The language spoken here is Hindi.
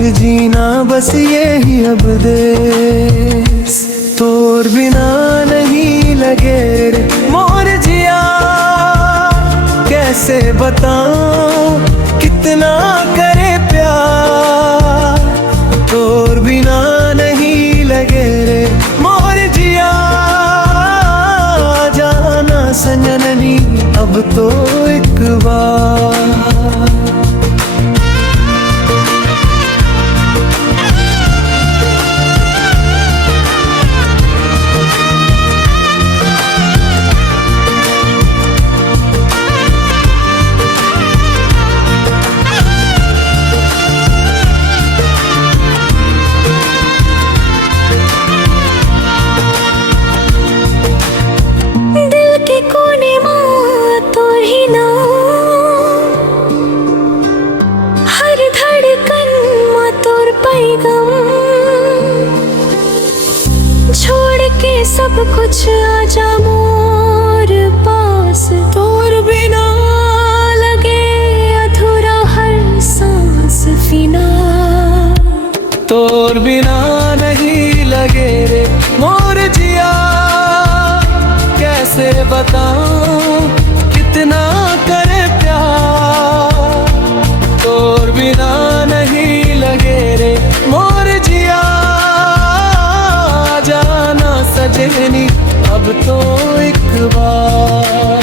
संग जीना बस यही अब देश, तोर बिना नहीं लगे रे मोर जिया। कैसे बताऊं कितना करे प्यार, तोर बिना नहीं लगे रे मोर जिया। जाना संजननी अब तो एक बार। छोड़ के सब कुछ आजा मोर पास, तोर बिना लगे अधूरा हर सांस फिना। तोर बिना नहीं लगे रे मोर जिया। कैसे बताऊं कितना करे प्यार, तोर बिना नहीं लगे रे मोर जिया। जाना सजनी अब तो एक बार।